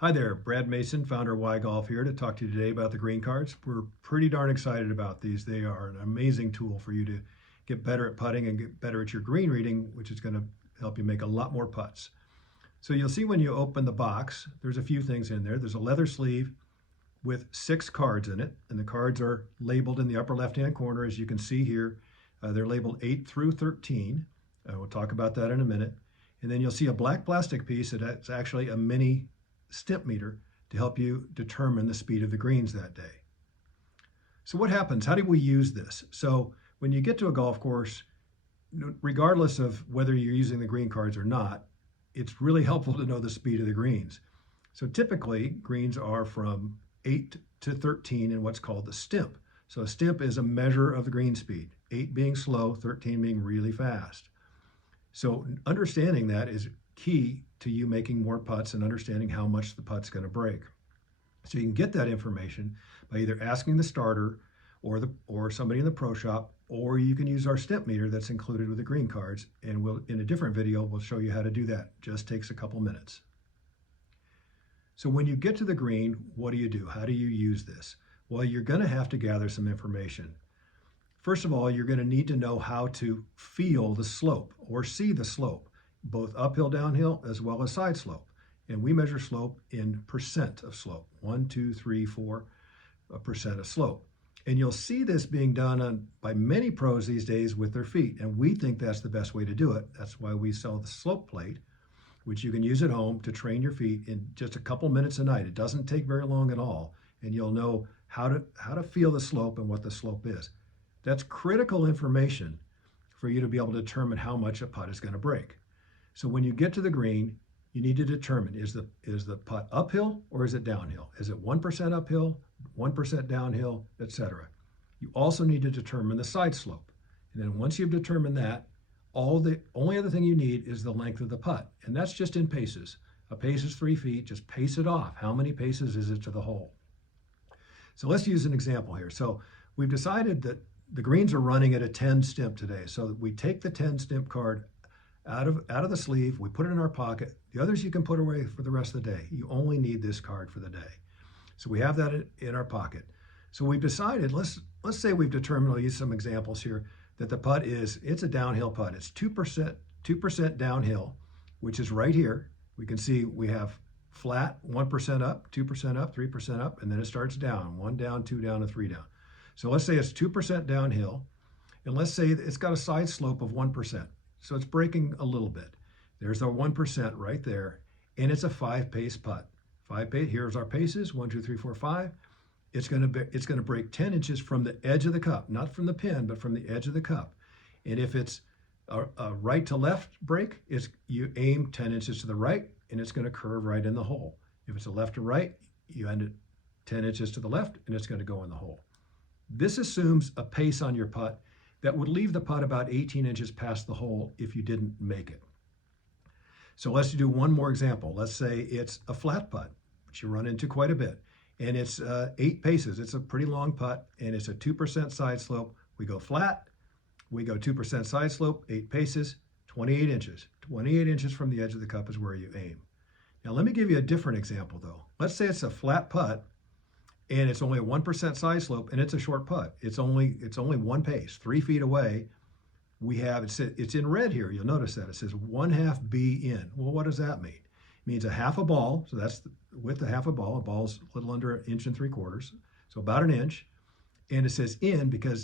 Hi there, Brad Mason, founder of WhyGolf here to talk to you today about the green cards. We're pretty darn excited about these. They are an amazing tool for you to get better at putting and get better at your green reading, which is going to help you make a lot more putts. So you'll see when you open the box, there's a few things in there. There's a leather sleeve with 6 cards in it, and the cards are labeled in the upper left-hand corner, as you can see here. They're labeled 8 through 13. We'll talk about that in a minute. And then you'll see a black plastic piece that's actually a mini stimp meter to help you determine the speed of the greens that day. So what happens? How do we use this? So when you get to a golf course, regardless of whether you're using the green cards or not, it's really helpful to know the speed of the greens. So typically, greens are from 8 to 13 in what's called the stimp. So a stimp is a measure of the green speed, 8 being slow, 13 being really fast. So understanding that is key to you making more putts and understanding how much the putt's going to break. So you can get that information by either asking the starter or somebody in the pro shop, or you can use our stimp meter that's included with the green cards, and in a different video we'll show you how to do that. It just takes a couple minutes. So when you get to the green, what do? How do you use this? Well, you're going to have to gather some information. First of all, you're going to need to know how to feel the slope or see the slope, both uphill, downhill, as well as side slope. And we measure slope in percent of slope, 1, 2, 3, 4% of slope. And you'll see this being done by many pros these days with their feet. And we think that's the best way to do it. That's why we sell the slope plate, which you can use at home to train your feet in just a couple minutes a night. It doesn't take very long at all. And you'll know how to feel the slope and what the slope is. That's critical information for you to be able to determine how much a putt is going to break. So when you get to the green, you need to determine, is the putt uphill or is it downhill? Is it 1% uphill, 1% downhill, etc.? You also need to determine the side slope. And then once you've determined that, the only other thing you need is the length of the putt. And that's just in paces. A pace is 3 feet, just pace it off. How many paces is it to the hole? So let's use an example here. So we've decided that the greens are running at a 10 stimp today. So we take the 10 stimp card out of the sleeve, we put it in our pocket. The others you can put away for the rest of the day. You only need this card for the day. So we have that in our pocket. So we've decided, let's say we've determined, I'll use some examples here, that the putt it's a downhill putt. It's 2% downhill, which is right here. We can see we have flat, 1% up, 2% up, 3% up, and then it starts down, 1 down, 2 down, and 3 down. So let's say it's 2% downhill, and let's say it's got a side slope of 1%. So it's breaking a little bit. There's our 1% right there, and it's a 5-pace putt. 5 pace. Here's our paces: 1, 2, 3, 4, 5. It's going to break 10 inches from the edge of the cup, not from the pin, but from the edge of the cup. And if it's a right to left break, you aim 10 inches to the right, and it's going to curve right in the hole. If it's a left to right, you end it 10 inches to the left, and it's going to go in the hole. This assumes a pace on your putt that would leave the putt about 18 inches past the hole if you didn't make it. So let's do one more example. Let's say it's a flat putt, which you run into quite a bit, and it's 8 paces. It's a pretty long putt, and it's a 2% side slope. We go flat, we go 2% side slope, 8 paces, 28 inches. 28 inches from the edge of the cup is where you aim. Now let me give you a different example though. Let's say it's a flat putt, and it's only a 1% side slope, and it's a short putt. It's only 1 pace, 3 feet away. It's in red here. You'll notice that it says 1/2 B in. Well, what does that mean? It means a half a ball. So that's with a half a ball. A ball's a little under 1 3/4, so about 1 inch. And it says in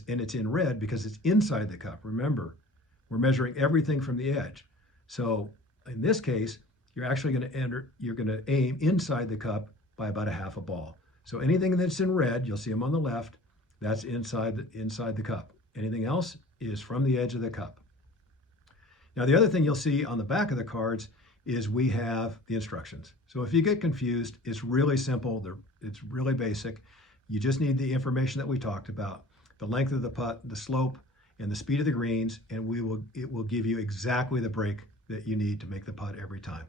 and it's in red because it's inside the cup. Remember, we're measuring everything from the edge. So in this case, you're actually going to aim inside the cup by about a half a ball. So anything that's in red, you'll see them on the left, that's inside the cup. Anything else is from the edge of the cup. Now the other thing you'll see on the back of the cards is we have the instructions. So if you get confused, it's really simple. It's really basic. You just need the information that we talked about, the length of the putt, the slope, and the speed of the greens, and it will give you exactly the break that you need to make the putt every time.